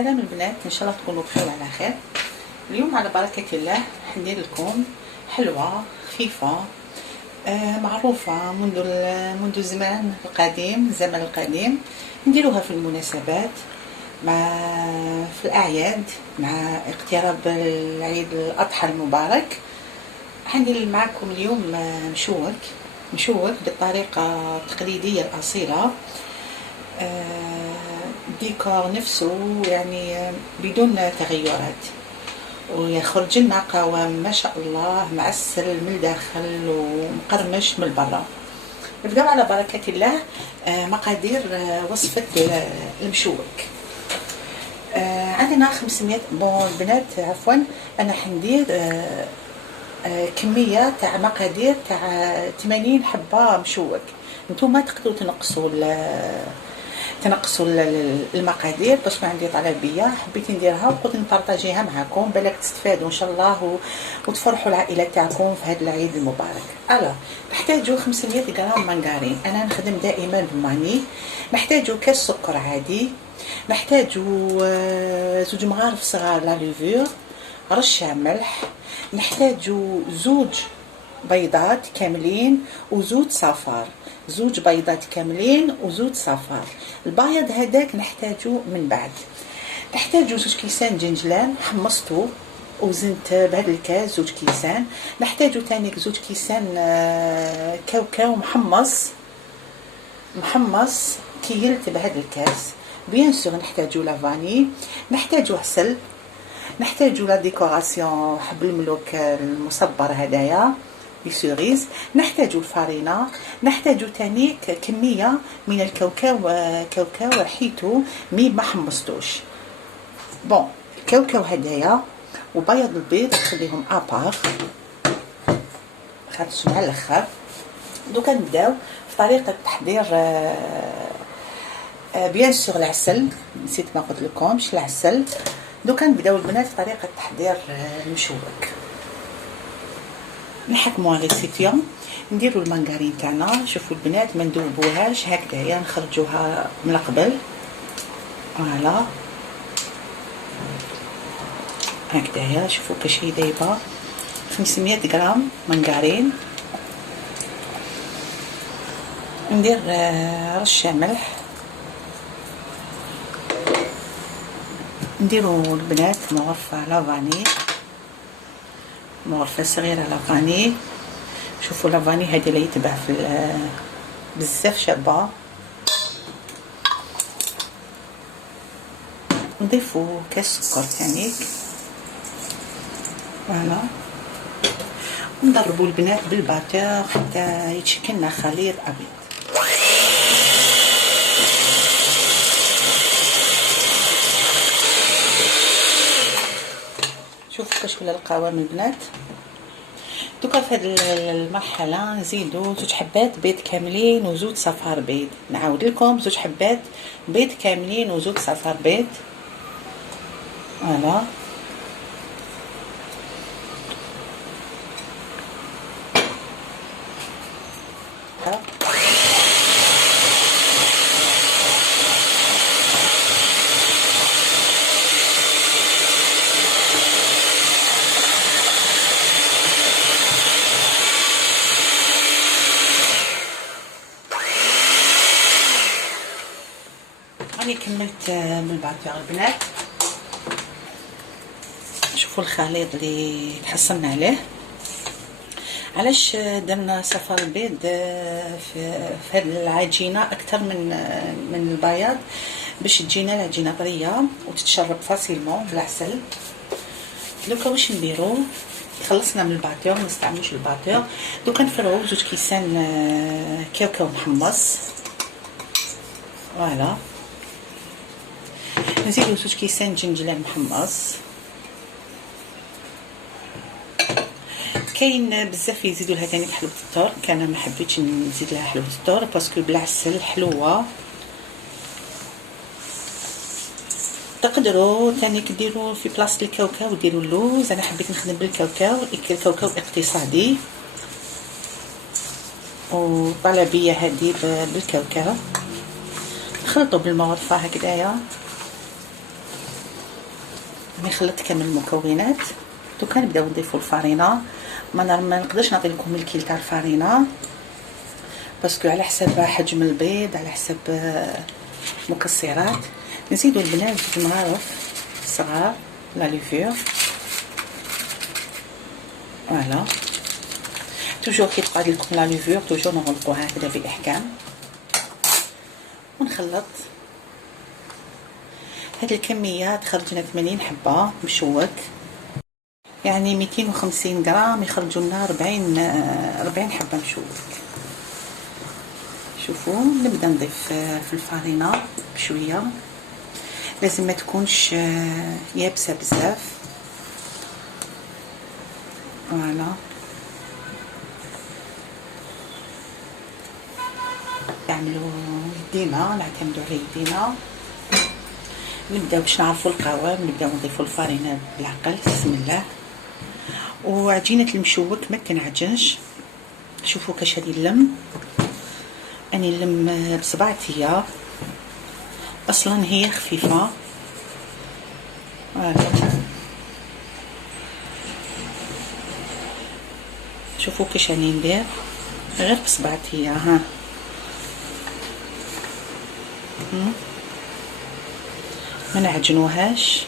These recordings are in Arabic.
سلام البنات، ان شاء الله تكونوا بخير وعلى خير. اليوم على بركة الله حندير لكم حلوة خفيفة معروفة منذ الزمان القديم، الزمن القديم. نديروها في المناسبات، في الأعياد، مع اقتراب العيد الأضحى المبارك. حندير معكم اليوم مشوك بالطريقة التقليدية الأصيلة. الديكور نفسه يعني بدون تغيرات، ويخرج لنا قوام ما شاء الله معسل من الداخل ومقرمش من برا. نبداو على بركة الله. مقادير وصفة المشوك. عندنا 500 البنات، عفوا انا حندير كمية تاع مقادير تاع 80 حبة مشوك. نتوما تقدروا تنقصوا المقادير باش ما عندي طلبيه حبيت نديرها وقلت نبارطاجيها معكم بالك تستفادوا ان شاء الله وتفرحوا العائله تاعكم في هذا العيد المبارك. نحتاجوا 500 غرام مانغارين، انا نخدم دائما بماني. نحتاجوا كاس سكر عادي، نحتاجوا زوج مغارف صغار لا ليفور، رشه ملح، نحتاجوا زوج بيضات كاملين وزوج صفار، زوج بيضات كاملين وزوج صفار. البيض هذاك نحتاجو من بعد. نحتاجو زوج كيسان جنجلان حمصتو وزنت بهذا الكاس زوج كيسان. نحتاجو تانيك زوج كيسان كاوكاو محمص كيلت بهذا الكاس. بيان سور نحتاجو لافاني، نحتاجو عسل، نحتاجو لا ديكوراسيون حب الملوك المصبر هدايا بسوريز، نحتاجو الفارينة، نحتاجو تانيك كمية من الكاوكاو رحيتو ما حمصتوش. الكاوكاو هدايا وبيض البيض نخليهم ابار خاطش مع الاخر. دوكا نبداو في طريقة تحضير. بيان سور العسل نسيت ما قلت لكمش العسل. دوكا نبداو البنات في طريقة تحضير المشوك. نحكموا الريسيبيون، نديروا المانغارين تاعنا. شوفوا البنات ما ندوبوهاش هكذايا، نخرجوها من قبل فوالا هكذايا. شوفوا كاش هي دايبه. 500 غرام مانغارين. ندير رشه ملح. نديروا البنات مغرفه لافاني، مغرفه صغيره لافاني. شوفوا لافاني هذه اللي يتباع في بزاف شابه. نضيفوا كاس سكر ثاني فوالا. نضربوا البنات بالباتور حتى يتشكل لنا خليط ابيض. شوفوا كاش ولا القوام البنات. دوكا في هذه المرحله نزيدوا زوج حبات بيض كاملين وزوج صفار بيض. نعاود لكم زوج حبات بيض كاملين وزوج صفار بيض فوالا. راني كملت من الباتور البنات. شوفوا الخليط اللي تحصلنا عليه. علاش درنا صفار البيض في هذه العجينه اكثر من البياض؟ باش تجينا العجينه طريه وتتشرب فاسيلمون بالعسل. دوكا واش نديرو؟ خلصنا من الباتور، ما نستعملوش الباتور. دوكا نفرغوا زوج كيسان كاوكاو محمص فوالا. نزيدو زوج كيسان جنجلان محمص. كاين بزاف يزيدوا لها ثاني بحلوه التور، كان ما حبيتش نزيد لها حلوه التور باسكو بالعسل حلوه. تقدروا ثاني ديروا في بلاصه الكاوكاو ديروا اللوز. انا حبيت نخدم بالكاوكاو، الكاوكاو اقتصادي وطلبيه هذه بالكاوكاو. نخلطوا بالمغرفه هكذايا ملي خلطت كامل المكونات دوكا نبداو نضيفو الفرينه. ما نقدرش نعطي لكم الكيل تاع الفرينه باسكو على حسب حجم البيض، على حسب مكسرات. نزيدو البنات زوج معالق صغار لا ليفور. فوالا توجور كي تقعد لكم لا ليفور توجور نغلقوها هكذا باحكام ونخلط. هذه الكميه تخرج لنا 80 حبه مشوك، يعني 250 غرام يخرجوا لنا 40 حبه مشوك. شوفوا نبدا نضيف في الفرينه بشويه، لازم ما تكونش يابسه بزاف. فوالا نعملوا يدينا، نعتمدوا على يدينا. نبداو باش نعرفوا القوام، نبداو نضيفوا الفرينه بالعقل. بسم الله. وعجينه المشوك ما تنعجنش. شوفوا كاش هذه اللم، اني اللم بصبعتي اصلا هي خفيفه. شوفوا كيش راني ندير غير بصبعتي ها. ما نعجنوهاش،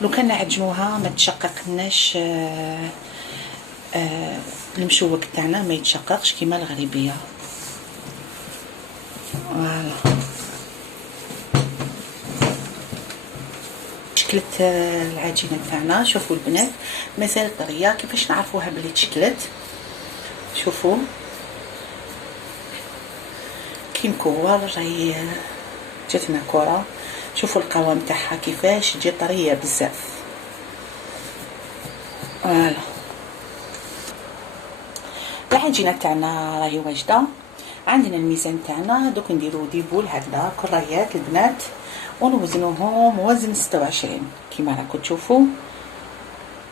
لو كان نعجنوها ما تشققناش. المشوك تاعنا ما يتشققش كيما الغريبيه. فوالا شكلت العجينه تاعنا. شوفوا البنات مازال طريه. كيفاش نعرفوها بلي تشكلت؟ شوفوا كي نكور راهي جاتنا كره. شوفوا القوام تاعها كيفاش تجي طريه بزاف. فوالا العجينه تاعنا راهي واجده. عندنا الميزان تاعنا دوك نديرو ديبول هكذا كريات البنات ونوزنوهم وزن 26 كيما راكم تشوفوا.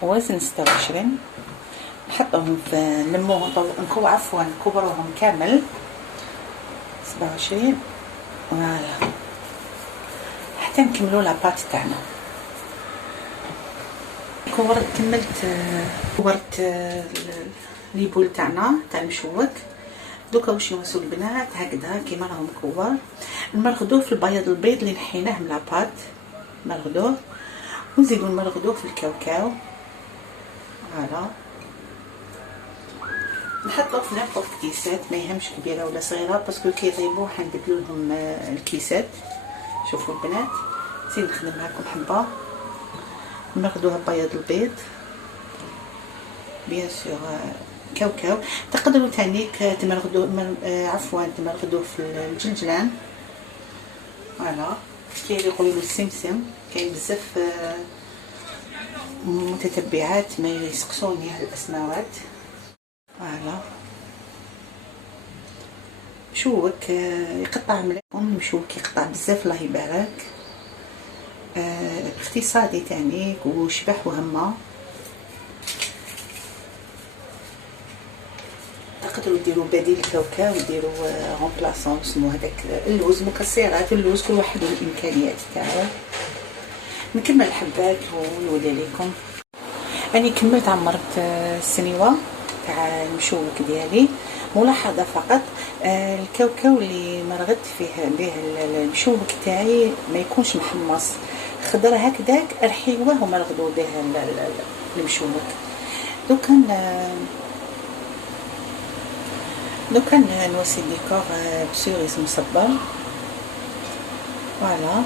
وزن 26 نحطوهم في نلموهم عفوا نكبروهم كامل 27. فوالا حتى نكملوا لاباط تاعنا. كورت ليبول تاعنا تاع المشوك. دوكا واش نوصلوا البنات هكذا كيما راهم مكور. نمرغدوه في البيض اللي نحيناه من لاباط، نمرغدوه ونزيدو نمرغدوه في الكاوكاو. فوالا نحطوه في نابورت كيسات، ما يهمش كبيره ولا صغيره باسكو كي يطيبوا حنبدلو لهم الكيسات. شوفوا البنات نزيد نخدم معكم حبه. نمرغدوها بيض البيض بيان سور كاوكاو. تقدروا تانيك تمرغدوه تمرغدوه في الجلجلان. فوالا كاين اللي يقولوا له السمسم. كاين بزاف متتبعات ما يسقسوني على الاسماوات. فوالا مشوك يقطع مليح. مشوك يقطع بزاف الله يبارك. اقتصادي تانيك وشبح وهمه. تقدروا ديروا بديل الكاوكاو وديروا رومبلاسون اسمه هذاك اللوز، مكسرات اللوز، كل واحد والامكانيات تاعو. نكمل الحبات ونولي لكم. راني كملت عمرت السنيوه تاع المشوك ديالي. ملاحظه فقط الكاوكاو اللي مرغت فيه به المشوك تاعي ما يكونش محمص، خضر هكذاك رحيوه ومرغدوا به المشوك. دوكا نوسي الديكور بسوريز مصبر. فوالا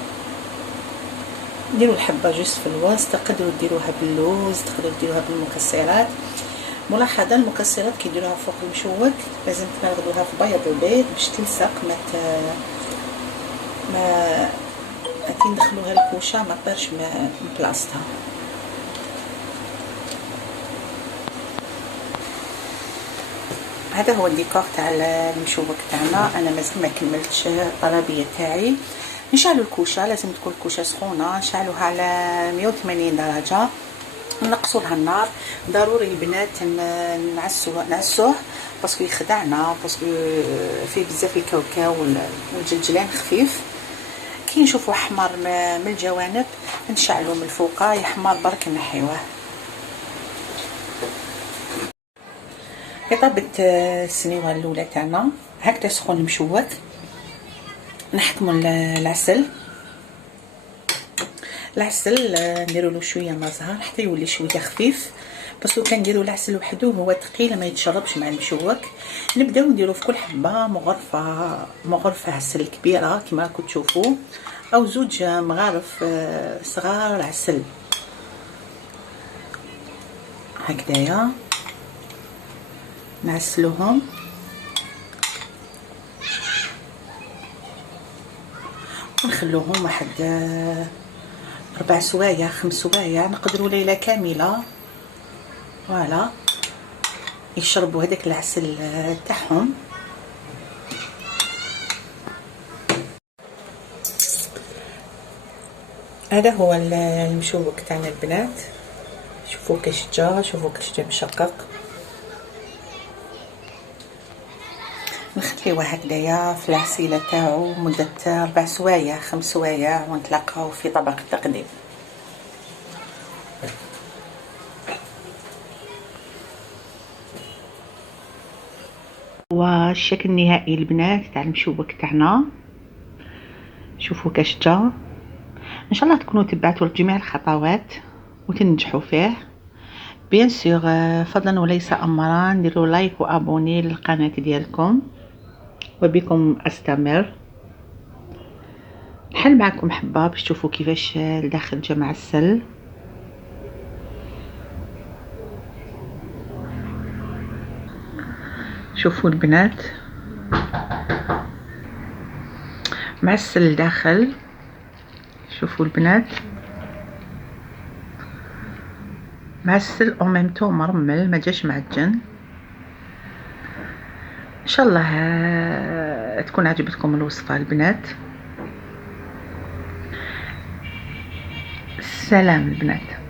ديروا الحبه جوست في الوسط. تقدروا ديروها باللوز، تقدروا ديروها بالمكسرات. ملاحظه المكسرات كي ديروها فوق المشوك لازم تمرغدوها في بيض البيض باش تلصق. ما كي ندخلوها الكوشه ما طيرش من بلاصتها. هذا هو الديكور تاع المشوك تاعنا. انا مازال ما كملتش الطلبيه تاعي. نشعلوا الكوشه، لازم تكون الكوشه سخونه. نشعلوها على 180 درجه، نقصوا لها النار. ضروري البنات نعسوه باسكو يخدعنا، باسكو فيه بزاف الكاوكاو والجلجلان خفيف. كي نشوفوا احمر من الجوانب نشعلوا من الفوق، يحمر برك نحيوه. كي طابت السنيوه الاولى تاعنا هكذا سخون مشوك، نحكموا العسل نديروا له شويه ماء زهر حتى يولي شويه خفيف، بس لو كان نديروا العسل وحده هو ثقيل ما يتشربش مع المشوك. نبداو نديروا في كل حبه مغرفه عسل كبيره كما راكم تشوفوا، او زوج مغارف صغار عسل هكذايا، نعسلوهم ونخلوهم واحد 4 سوايع 5 سوايع، نقدروا ليله كامله فوالا يشربوا هذاك العسل تاعهم. هذا هو المشوك تاعنا البنات، شوفوا كيش جا، شوفوا كيش جا مشقق. نخليوه هكذايا في العسيله تاعو مده 4 سوايع 5 سوايع ونتلاقاو في طبق التقديم. والشكل النهائي البنات تاع المشوك تاعنا، شوفوا كاش جا. ان شاء الله تكونوا تبعتوا جميع الخطوات وتنجحوا فيه. بيان سور فضلا وليس امرا ديروا لايك وابوني للقناه ديالكم، وبكم استمر. نحل معكم حبه باش تشوفوا كيفاش الداخل جا معسل. شوفوا البنات معسل الداخل، شوفوا البنات معسل او ميم تو مرمل، ما جاش معجن. ان شاء الله تكون عجبتكم الوصفه البنات. سلام البنات.